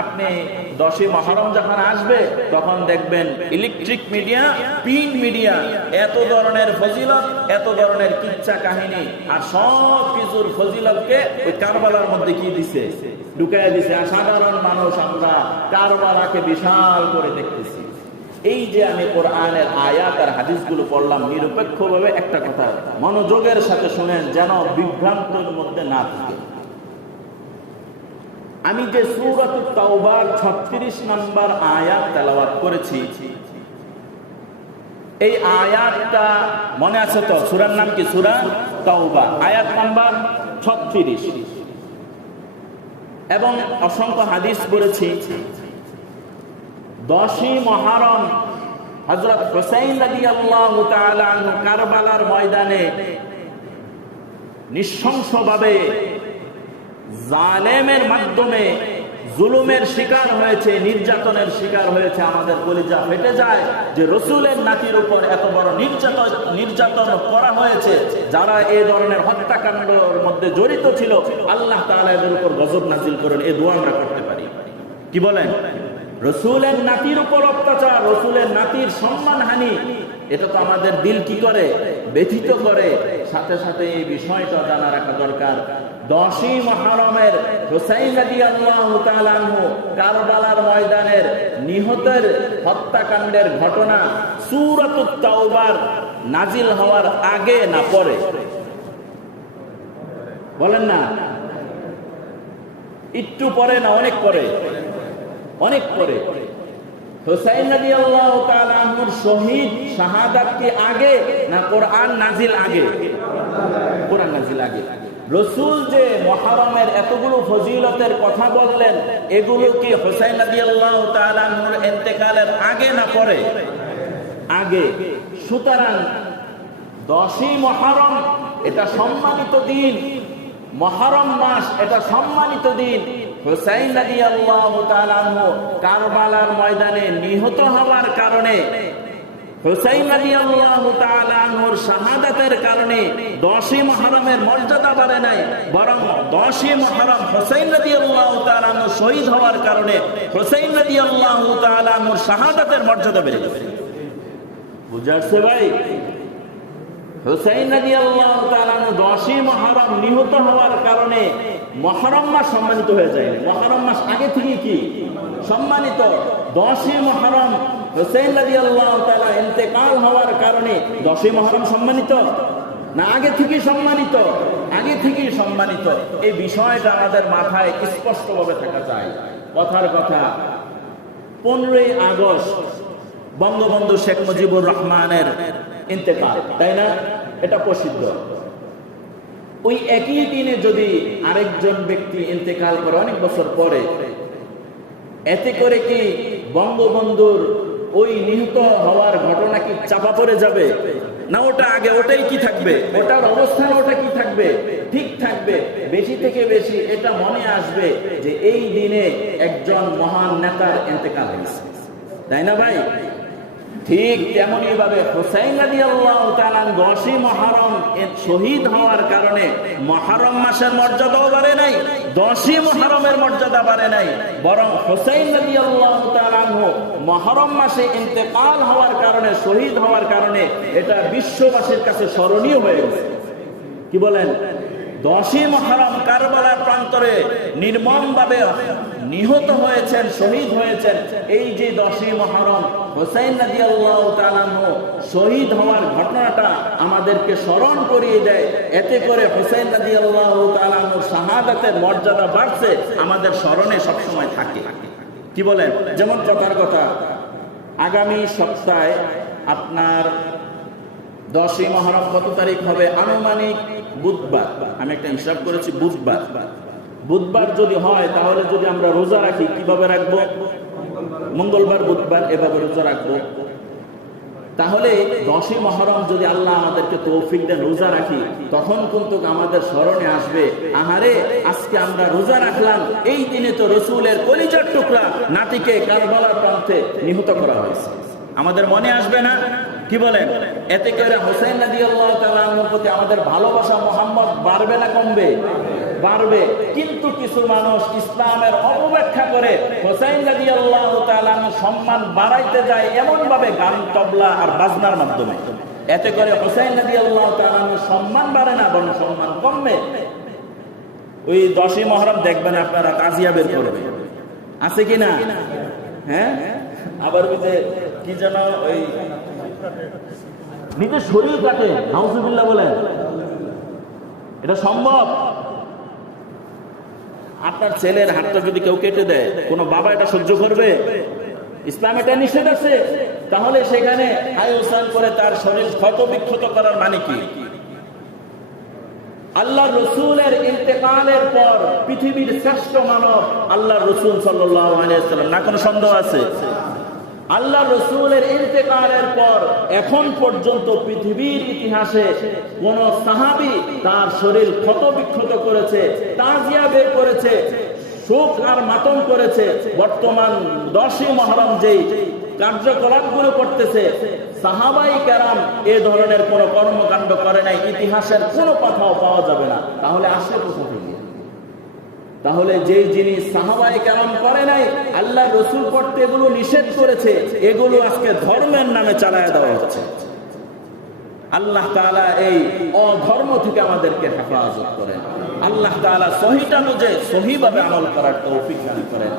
আপনি দশই মহরম যখন আসবে, তখন দেখবেন ইলেকট্রিক মিডিয়া প্রিন্ট মিডিয়া এত ধরনের ফজিলত, এত ধরনের কিচ্ছা কাহিনী, আর সব কিছুর ফজিলতকে ওই কারবালার মধ্যে কি দিছে? ঢুকাই দিছে। আর সাধারণ মানুষ আমরা কারবালাকে বিশাল করে দেখতেছি। এই যে আমি কোরআনের আয়াত আর হাদিসগুলো পড়লাম, নিরপেক্ষভাবে একটা কথা, মনোযোগের সাথে শুনেন যেন বিভ্রান্তের মধ্যে না থাকে। আমি যে সুরত তাওবার ছত্রিশ নম্বর আয়াত তেলাওয়াত করেছি, এই আয়াতটা মনে আছে তো? সুরার নাম কি সুরা তাওবা? আয়াত নাম্বার ছত্রিশ। এবং অসংখ্য হাদিস পড়েছি। দশই মহারম হজরত হোসাইন রাজি আল্লাহ কারবালার ময়দানে নৃশংসভাবে জালেমের মাধ্যমে জুলুমের শিকার হয়েছে, নির্যাতনের শিকার হয়েছে, আমাদের কলিজা ফেটে যায় যে রসুলের নাতির উপর এত বড় নির্যাতন নির্যাতন করা হয়েছে। যারা এই ধরনের হত্যাকাণ্ডের মধ্যে জড়িত ছিল, আল্লাহ তাআলা এদের উপর গজব নাজিল করেন এই দোয়া আমরা করতে পারি। কি বলেন? রসুলের নাতির উপর অত্যাচার, রসুলের নাতির সম্মান হানি এটা তো আমাদের দিল কি করে? ব্যথিত করে। সাথে সাথে এই বিষয়টা জানা রাখা দরকার। দশই মহারমের হোসাইন কারবালার ময়দানের নিহতের হত্যাকাণ্ডের ঘটনা নাজিল হওয়ার আগে না পরে। বলেন না? একটু পরে না অনেক পরে? অনেক পরে। হোসাইন নবী আল্লাহ তাআলার শহীদ শাহাদাত কি আগে না কোরআন নাজিল আগে? কোরআন নাজিল আগে। রসুল যে মহারমের এতগুলো ফজিলতের কথা বললেন, এগুলো কি হোসাইন নবী আল্লাহ তাআলার ইন্তেকালের আগে না পরে? আগে। সুতরাং দশই মহারম এটা সম্মানিত দিন। মহারম মাস এটা সম্মানিত দিন। হুসাইন কারবালার ময়দানে নিহত হওয়ার কারণে শাহাদাতের কারণে 10ই মুহররমের মর্যাদা বাড়ে নাই, বরং 10ই মুহররম হুসাইন রাদিয়াল্লাহু তাআলা আনহু শহীদ হওয়ার কারণে হুসাইন রাদিয়াল্লাহু তাআলা আনহুর শাহাদাতের মর্যাদা বেড়ে গেছে। বুঝাচ্ছে ভাই? 10ই নিহত হওয়ার কারণে মহরম সম্মানিত হয়ে যায়। মহরম আগে থেকে কি? সম্মানিত। মহরম ইন্তেকাল হওয়ার কারণে মহরম সম্মানিত? না, আগে থেকে সম্মানিত? আগে থেকে সম্মানিত। এই বিষয়টা আমাদের মাথায় স্পষ্টভাবে থাকা চাই। কথার কথা, পনেরোই আগস্ট বঙ্গবন্ধু শেখ মুজিবুর রহমানের ইন্তেকাল, তাই না? এটা প্রসিদ্ধ। ওই একই দিনে যদি আরেকজন ব্যক্তি ইন্তেকাল করে অনেক বছর পরে, এতে করে কি বঙ্গবন্ধুর ওই নিহত হওয়ার ঘটনা কি চাপা পড়ে যাবে? না ওটা আগে ওটাই কি থাকবে? ওটার অবস্থান ওটা কি থাকবে? ঠিক থাকবে। বেশি থেকে বেশি এটা মনে আসবে যে এই দিনে একজন মহান নেতার ইন্তেকাল হয়েছে। তাই না ভাই? ঠিক তেমনই ভাবে হুসাইন রাদিয়াল্লাহু তাআলা দশই মুহররম এর শহীদ হওয়ার কারণে মহারম মাসের মর্যাদাও বাড়ে নাই, দশই মুহররমের মর্যাদা বাড়ে নাই, বরং হুসাইন রাদিয়াল্লাহু তাআলা মুহররম মাসে ইন্তেকাল হওয়ার কারণে, শহীদ হওয়ার কারণে এটা বিশ্ববাসীর কাছে স্মরণীয় হয়ে গেছে। কি বলেন? দশই মহারম কারবালার প্রান্তরে নির্মম ভাবে নিহত হয়েছেন, শহীদ হয়েছেন। এই যে দশই মহারম, হোসাইন শহীদ হওয়ার ঘটনাটা আমাদেরকে স্মরণ করিয়ে দেয়। এতে করে হোসাইন নদী আল্লাহ তালানুর শাহাদাতের মর্যাদা বাড়ছে, আমাদের স্মরণে সবসময় থাকে। কি বলেন? যেমন কথার কথা, আগামী সপ্তাহে আপনার দশই মহরম কত তারিখ হবে? আনুমানিক বুধবার। আমি একটা হিসাব করেছি, বুধবার। বুধবার যদি হয়, তাহলে যদি আমরা রোজা রাখি, কীভাবে রাখব? মঙ্গলবার, বুধবার, এভাবে রোজা রাখব। তাহলে দশই মহরম যদি আল্লাহ আমাদেরকে তৌফিক দেন, রোজা রাখি, তখন কিন্তু আমাদের স্মরণে আসবে, আহারে, আজকে আমরা রোজা রাখলাম, এই দিনে তো রসুলের কলিজার টুকরা নাতিকে কারবালার প্রান্তে নিহত করা হয়েছে। আমাদের মনে আসবে না? কি বলেন? এতে করে হোসেন নদী আল্লাহ প্রতি আমাদের ভালোবাসা, মোহাম্মদ বাড়বে না কমবে? বাড়বে। কিন্তু কিছু মানুষ ইসলামের অপব্যাখ্যা করে হোসেন রাজি আল্লাহ সম্মান বাড়াইতে যায় এমন ভাবে গান, তবলা আর বাজনার মাধ্যমে। এতে করে হোসাইন নদী আল্লাহ সম্মান বাড়ে না, বরং সম্মান কমবে। ওই দশই মহরম দেখবেন আপনারা, কাজিয়া বের করবে। আছে কি না? হ্যাঁ? আবার ওই যে কি যেন ওই নিজের শরীর কাটে, নাউজুবিল্লাহ বলেন। এটা সম্ভব? আপনার ছেলের হাতটা যদি কেউ কেটে দেয়, কোনো বাবা এটা সহ্য করবে? ইসলাম এটা নিষেধ আছে। তাহলে সেখানে আয়োজন করে তার শরীর ক্ষত বিক্ষত করার মানে কি? আল্লাহ রসুলের ইন্তেকালের পর পৃথিবীর শ্রেষ্ঠ মানব আল্লাহ রসুল সাল্লাম না কোনো সন্দেহ আছে? আল্লাহ রসুলের ইন্তেকালের পর এখন পর্যন্ত পৃথিবীর ইতিহাসে কোন সাহাবি তার শরীর ক্ষত বিক্ষত করেছে, তাজিয়া বের করেছে, শোক আর মাতম করেছে। বর্তমান দশই মহরম যেই কার্যকলাপগুলো করতেছে, সাহাবাই কেরাম এ ধরনের কোন কর্মকাণ্ড করে নাই, ইতিহাসের কোনো কথাও পাওয়া যাবে না। তাহলে আসে কোথা থেকে? তাহলে যে জিনিস সাহাবাই কেমন করে নাই, আল্লাহ রসুল করতে এগুলো নিষেধ করেছে, এগুলো আজকে ধর্মের নামে চালায় দেওয়া হচ্ছে। আল্লাহ তালা এই অধর্ম থেকে আমাদেরকে হেফাজত করেন। আল্লাহ তালা সহিটা অনুযায়ী সহিভাবে আমল করার তৌফিক দান করেন।